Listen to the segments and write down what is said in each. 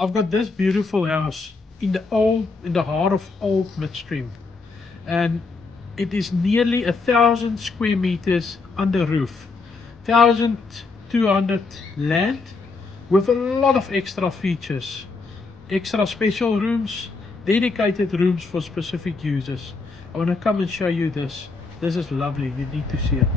I've got this beautiful house in the heart of old Midstream, and it is nearly 1,000 square meters under roof, 1,200 land, with a lot of extra features, extra special rooms, dedicated rooms for specific users. I want to come and show you this. This is lovely. You need to see it.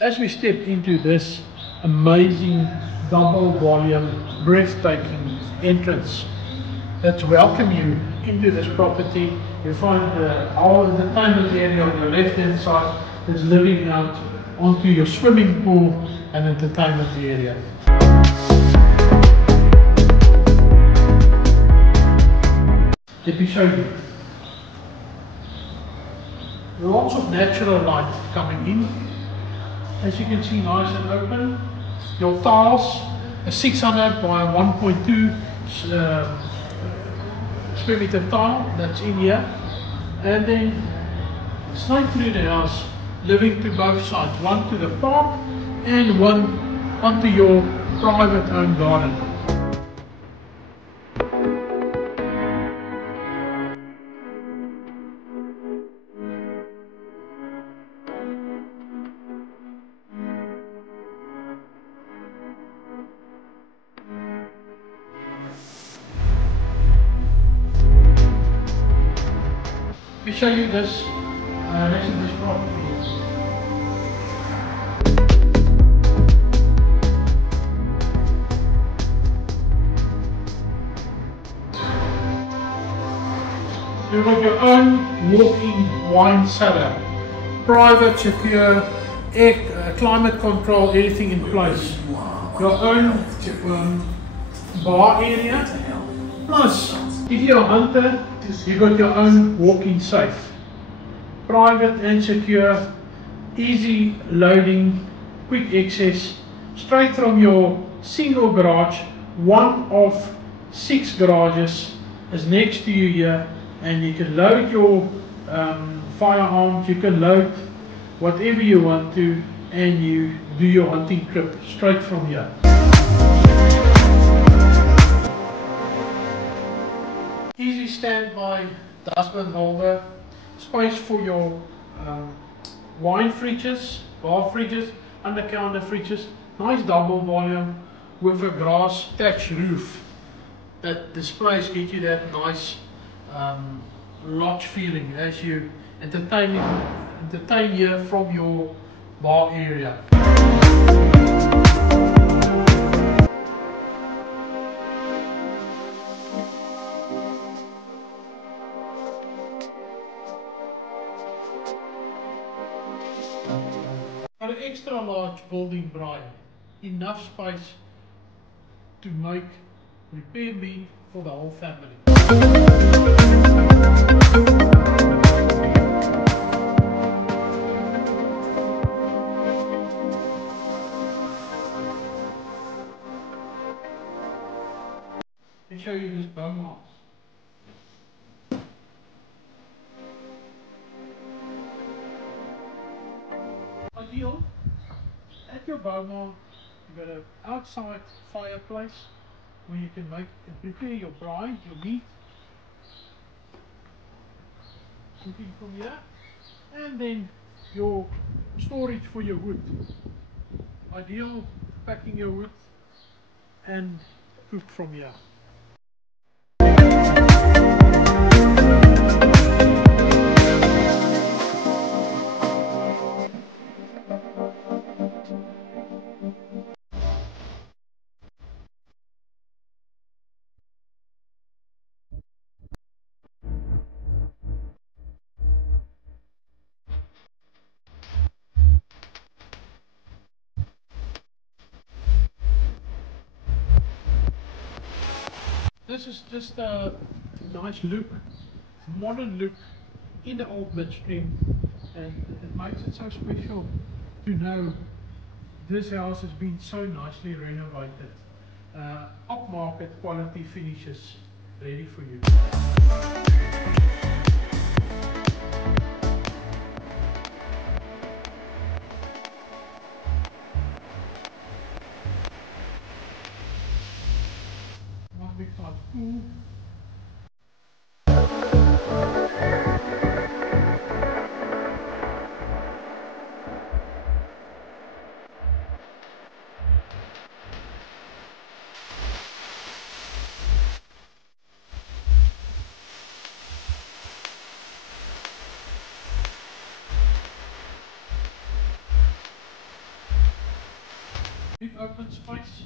As we step into this amazing double volume, breathtaking entrance that welcome you into this property, you find the entertainment area on your left hand side is living out onto your swimming pool and entertainment area. Let me show you. Lots of natural light coming in. As you can see, nice and open. Your tiles, a 600 by 1.2 square meter tile that's in here. And then straight through the house, living to both sides. One to the park and one onto your private home garden. Let me show you this rest of this property. You've got your own walk-in wine cellar, private, secure, air, climate control, everything in place. Your own bar area. Plus, if you're a hunter, you've got your own walk-in safe. Private and secure, easy loading, quick access, straight from your single garage. One of 6 garages is next to you here, and you can load your firearms, you can load whatever you want to, and you do your hunting trip straight from here. Easy standby dustbin holder, space for your wine fridges, bar fridges, under counter fridges, nice double volume with a grass thatch roof that displays, get you that nice lodge feeling as you entertain here from your bar area. Got an extra large building, Brian. Enough space to make repair bin for the whole family. Let me show you this bone house. Ideal. At your boma, you've got an outside fireplace where you can make and prepare your brine, your meat. Cooking from here. And then your storage for your wood. Ideal, packing your wood and cook from here. This is just a nice look, modern look in the old Midstream, and it makes it so special to know this house has been so nicely renovated. upmarket quality finishes ready for you. One big size pool. Big open space.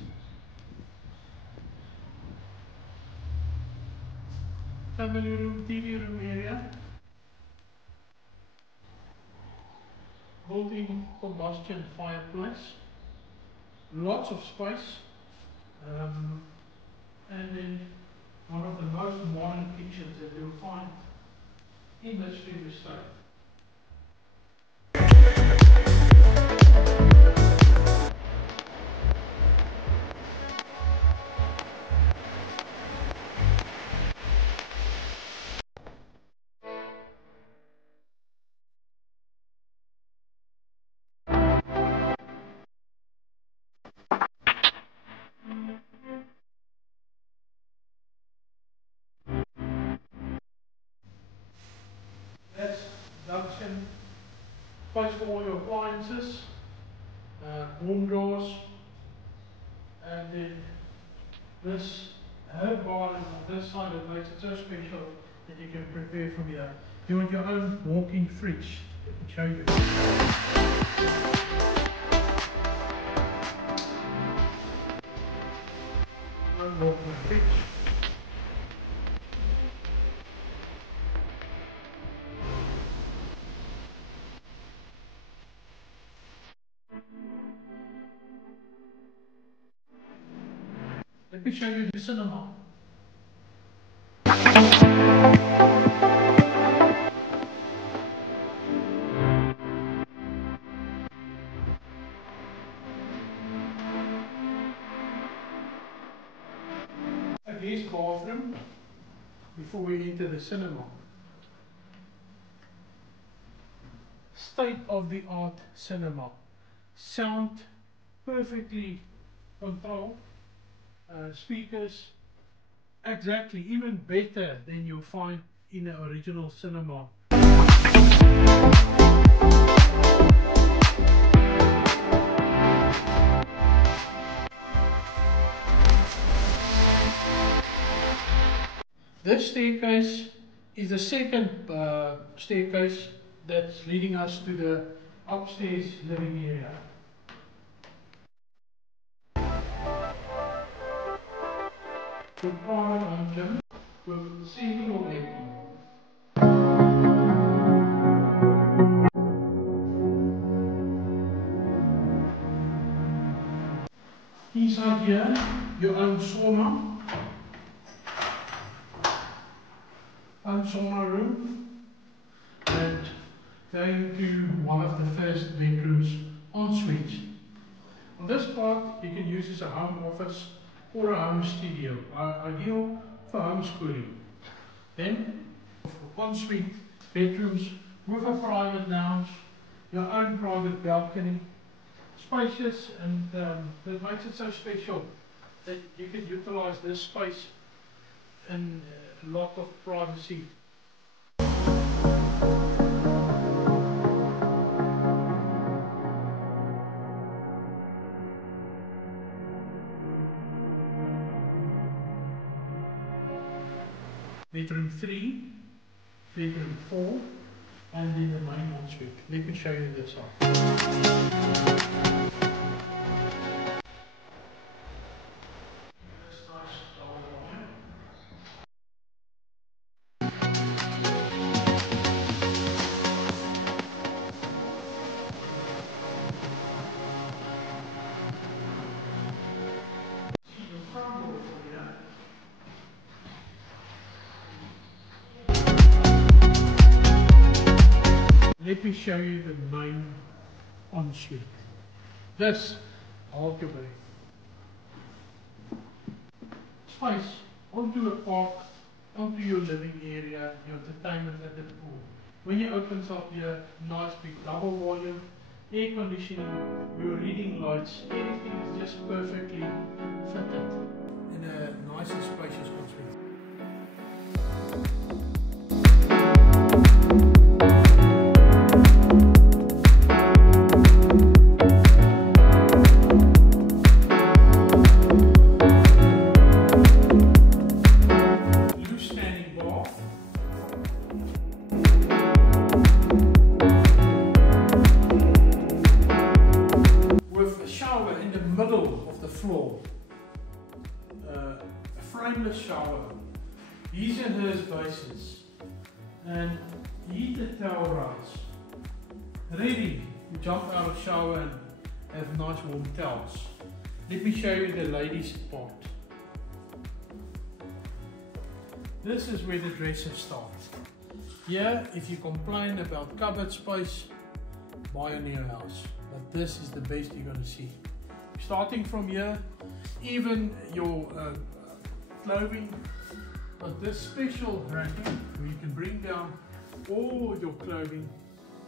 Family room, TV room area. Built-in combustion fireplace. Lots of space. And then one of the most modern kitchens that you'll find in Midstream Estate. That's induction, space for all your appliances, warm drawers, and then this herb garden on this side that makes it so special that you can prepare from here. You want your own walk-in fridge. Let me show you. Own walk-in fridge. Let me show you the cinema. A guest bathroom before we enter the cinema. State-of-the-art cinema. Sound perfectly controlled. Speakers exactly even better than you'll find in the original cinema. This staircase is the second staircase that's leading us to the upstairs living area. The private home gym with central Dekton. Inside here, your own sauna room, and going to one of the first bedrooms ensuite. On this part, you can use as a home office or a home studio, ideal for homeschooling. Then, ensuite bedrooms with a private lounge, your own private balcony, spacious, and that makes it so special that you can utilize this space in a lot of privacy. Bedroom 3, bedroom 4, and then the main ensuite. Let me show you this one. Let me show you the main ensuite. This arguably space onto a park, onto your living area, your entertainment at the pool. When you open up here, nice big double volume, air conditioning, your reading lights, everything is just perfectly fitted in a nice and spacious construction. Middle of the floor, a frameless shower, his and hers bases, and heated towel rounds, ready to jump out of shower and have nice warm towels. Let me show you the ladies part. This is where the dressers start. Here, if you complain about cupboard space, buy a new house, but this is the best you're going to see. Starting from here, even your clothing, but this special racking where you can bring down all your clothing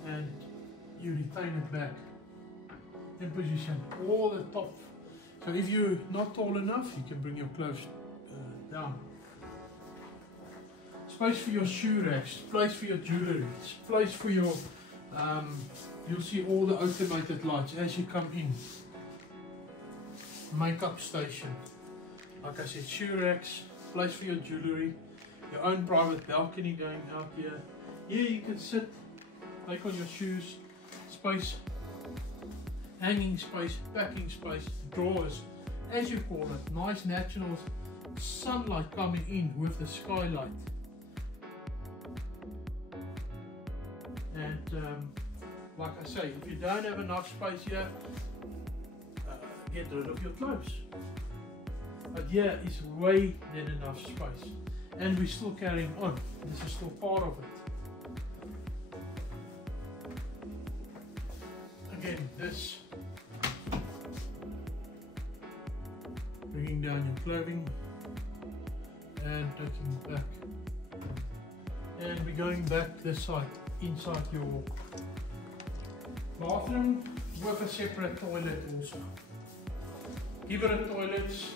and you retain it back in position, all the top. So if you're not tall enough, you can bring your clothes down. Space for your shoe racks, place for your jewelry, place for your, you'll see all the automated lights as you come in. Makeup station, like I said, shoe racks, place for your jewelry, your own private balcony going out here. Here you can sit, take on your shoes, space, hanging space, packing space, drawers, as you call it, nice natural sunlight coming in with the skylight. And like I say, if you don't have enough space here, get rid of your clothes. But here is way than enough space, and we're still carrying on. This is still part of it. Again, this bringing down your clothing and taking it back, and we're going back this side, inside your bathroom with a separate toilet also. Hybrid toilets,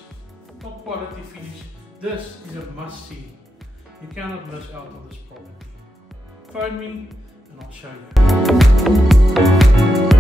top quality finish. This is a must see. You cannot miss out on this property. Phone me and I'll show you.